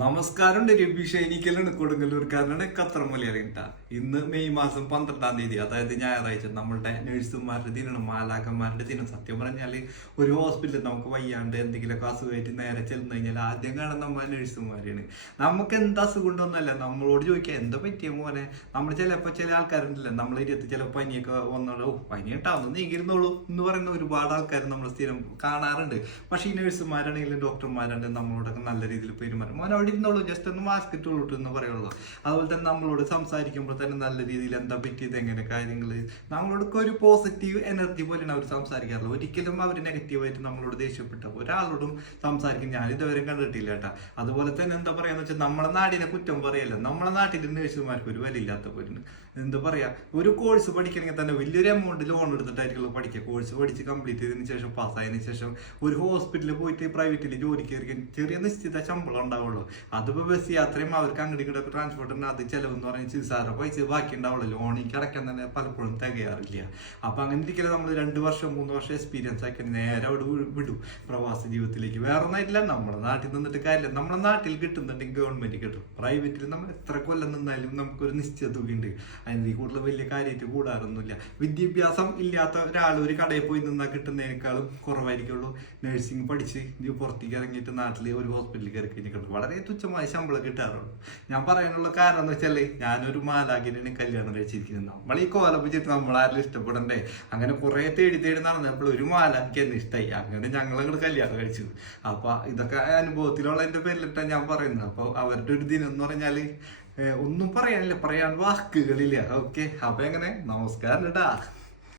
നമസ്കാരം രബീഷ എനിക്കല്ലാണ് കൊടുങ്ങല്ലൂർക്കാരനാണ് ഖത്തർ മലയാളിട്ട. ഇന്ന് മെയ് മാസം 12-ാം തീയതി, അതായത് ഞായറാഴ്ച, നമ്മളുടെ നഴ്സുമാരുടെ ദിനമാണ്, മാലാഖന്മാരുടെ ദിനം. സത്യം പറഞ്ഞാല് ഒരു ഹോസ്പിറ്റലിൽ നമുക്ക് വയ്യാണ്ട് എന്തെങ്കിലുമൊക്കെ അസുഖമായിട്ട് നേരെ ചെന്ന് കഴിഞ്ഞാൽ ആദ്യം കാണുന്ന നമ്മൾ നഴ്സുമാരെയാണ്. നമുക്ക് എന്ത് അസുഖം ഉണ്ടോന്നല്ല നമ്മളോട് ചോദിക്കാം, എന്താ പറ്റിയ മോനെ. നമ്മൾ ചിലപ്പോൾ ചില ആൾക്കാരുണ്ടല്ലോ, നമ്മളെ ഇരുത്തി ചില പനിയൊക്കെ വന്നോളൂ, പനി ഉണ്ടാവുന്നു നീങ്ങിരുന്നോളൂ എന്ന് പറയുന്ന ഒരുപാട് ആൾക്കാർ നമ്മൾ സ്ഥിരം കാണാറുണ്ട്. പക്ഷേ ഈ നഴ്സുമാരാണെങ്കിലും ഡോക്ടർമാരാണെങ്കിലും നമ്മളോടൊക്കെ നല്ല രീതിയിൽ പെരുമാറും. മോനെ അവിടെ ഇരുന്നോളൂ, ജസ്റ്റ് ഒന്ന് മാസ്ക് ഇട്ടുള്ളൂ എന്ന് പറയുള്ളൂ. അതുപോലെ തന്നെ നമ്മളോട് സംസാരിക്കുമ്പോൾ തന്നെ നല്ല രീതിയിൽ എന്താ പറ്റിയത്, എങ്ങനെ കാര്യങ്ങൾ, നമ്മളോടൊക്കെ ഒരു പോസിറ്റീവ് എനർജി പോലെയാണ് അവർ സംസാരിക്കാറുള്ളത്. ഒരിക്കലും അവർ നെഗറ്റീവായിട്ട് നമ്മളോട് ദേഷ്യപ്പെട്ടപ്പോൾ ഒരാളോടും സംസാരിക്കും ഞാൻ ഇതുവരെ കണ്ടിട്ടില്ല കേട്ടാ. അതുപോലെ തന്നെ എന്താ പറയാന്ന് വെച്ചാൽ നമ്മളെ നാടിനെ കുറ്റം പറയല്ലോ. നമ്മളെ നാട്ടിൽ നഴ്സുമാർക്ക് ഒരു വിലയില്ലാത്ത പോലും എന്താ പറയാ, ഒരു കോഴ്സ് പഠിക്കണമെങ്കിൽ തന്നെ വലിയൊരു എമൗണ്ട് ലോൺ എടുത്തിട്ടായിരിക്കും പഠിക്കുക. കോഴ്സ് പഠിച്ച് കംപ്ലീറ്റ് ചെയ്തതിനു ശേഷം പാസ്സായതിനു ശേഷം ഒരു ഹോസ്പിറ്റലിൽ പോയിട്ട് പ്രൈവറ്റിൽ ജോലി കയറി ചെറിയ നിശ്ചിത ശമ്പളം ഉണ്ടാവുള്ളൂ. അതിപ്പോ ബസ് യാത്രയും അവർക്ക് അങ്ങോട്ട് ഇങ്ങോട്ട് ട്രാൻസ്പോർട്ടിന് അത് ചെലവെന്ന് പറഞ്ഞാൽ ചിസാറ പൈസ ബാക്കി ഉണ്ടാവുള്ളൂ. ലോണിക്ക് അടയ്ക്കാൻ തന്നെ പലപ്പോഴും തികയാറില്ല. അപ്പൊ അങ്ങനെ ഇരിക്കലും നമ്മൾ 2 വർഷം 3 വർഷം എക്സ്പീരിയൻസ് ആക്കി നേരെ അവിടെ വിടും പ്രവാസ ജീവിതത്തിലേക്ക്. വേറെ ഒന്നായിട്ടില്ല, നമ്മുടെ നാട്ടിൽ നിന്നിട്ട് കാര്യമില്ല. നമ്മുടെ നാട്ടിൽ കിട്ടുന്നുണ്ടെങ്കിൽ ഗവൺമെന്റ് കിട്ടും. പ്രൈവറ്റിൽ നമ്മൾ എത്ര കൊല്ലം നിന്നാലും നമുക്കൊരു നിശ്ചിത തുകയുണ്ട്. അതിന് കൂടുതൽ വലിയ കാര്യമായിട്ട് കൂടാറൊന്നുമില്ല. വിദ്യാഭ്യാസം ഇല്ലാത്ത ഒരാൾ ഒരു കടയിൽ പോയി നിന്നാൽ കിട്ടുന്നതിനേക്കാളും കുറവായിരിക്കുള്ളൂ നഴ്സിംഗ് പഠിച്ച് പുറത്തേക്ക് ഇറങ്ങിയിട്ട് നാട്ടിൽ ഒരു ഹോസ്പിറ്റലിൽ കയറി കഴിഞ്ഞിട്ട് വളരെ തുച്ഛമായ ശമ്പളം കിട്ടാറുള്ളൂ. ഞാൻ പറയാനുള്ള കാരണം എന്ന് വെച്ചാൽ ഞാനൊരു മാലാഖിനെ കല്യാണം കഴിച്ചിരിക്കുന്നത്. നമ്മൾ ഈ കോലം വെച്ചിട്ട് നമ്മളാരും ഇഷ്ടപ്പെടണ്ടേ. അങ്ങനെ കുറെ തേടി നടന്നപ്പോൾ ഒരു മാലാഖിക്ക് എന്നെ ഇഷ്ടമായി. അങ്ങനെ ഞങ്ങളങ്ങോട്ട് കല്യാണം കഴിച്ചു. അപ്പൊ ഇതൊക്കെ അനുഭവത്തിലുള്ള എന്റെ പേരിലിട്ടാണ് ഞാൻ പറയുന്നത്. അപ്പൊ അവരുടെ ഒരു ദിനം എന്ന് പറഞ്ഞാല് ഒന്നും പറയാനില്ല, പറയാൻ വാക്കുകളില്ല. ഓക്കെ, അപ്പൊ എങ്ങനെ, നമസ്കാരം കേട്ടാ.